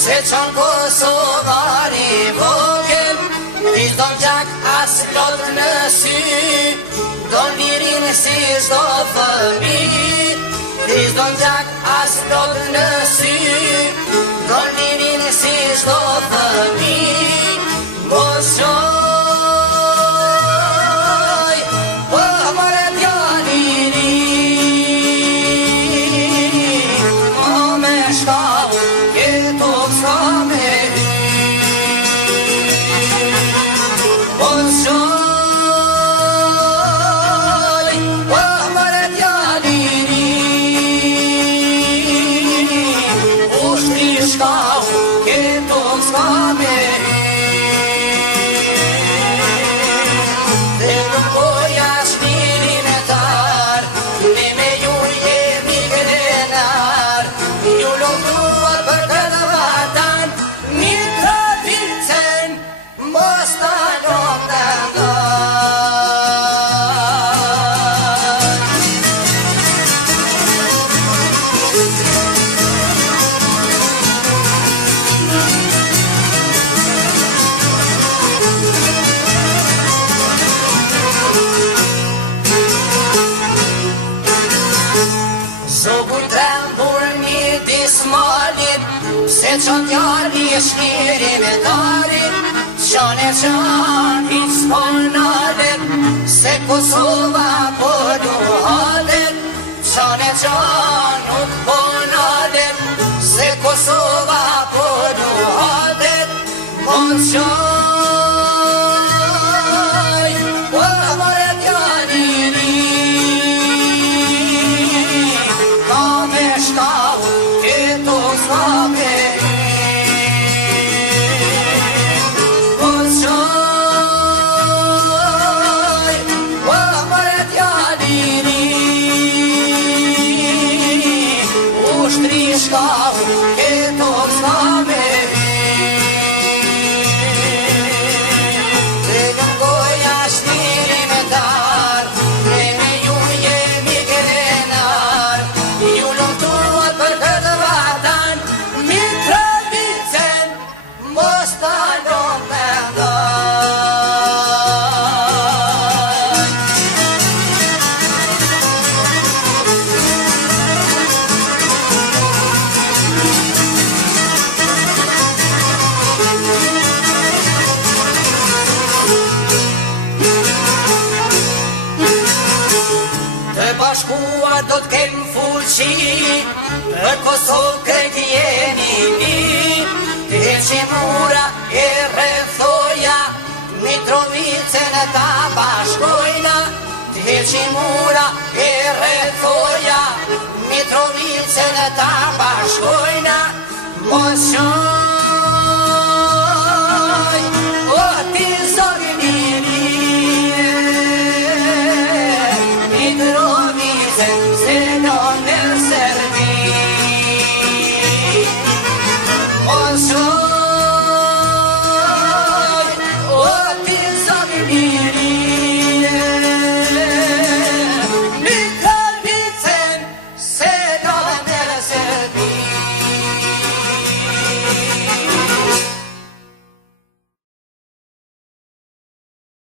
se qënë Kosovari vogël, ti s'do gjak as lot në sy, do lirin si s'do fëmi, ti s'do gjak as lot në sy, do lirin si s'do fëmi, mos qoj, po mëre djaliri, o me shkau, jeto s'ka me hy, mos qoj, po mëre djaliri, u shtri shkau, jeto s'ka me hy. Zogur trembur një dismalit, se qënë djali shkiri me tarit, qënë e qënë i s'ponalet, se Kosova po duhalet, qënë e qënë nuk ponalet, se Kosova po duhalet, mos qoj, po mëre djaliri, shkau, keto s'ka me hy, dhe lëngoja shtiri me dar, dhe me ju jemi krenar, ju lëntuat për këtë vatan, Mitrovicën mos talon me bashkua do t'kem fuqi, për Kosovë këtë jemi mi, të heqim mura e rrethoja, Mitrovicën ta bashkojna, të heqim mura e rrethoja, Mitrovicën ta bashkojna, mos qoj.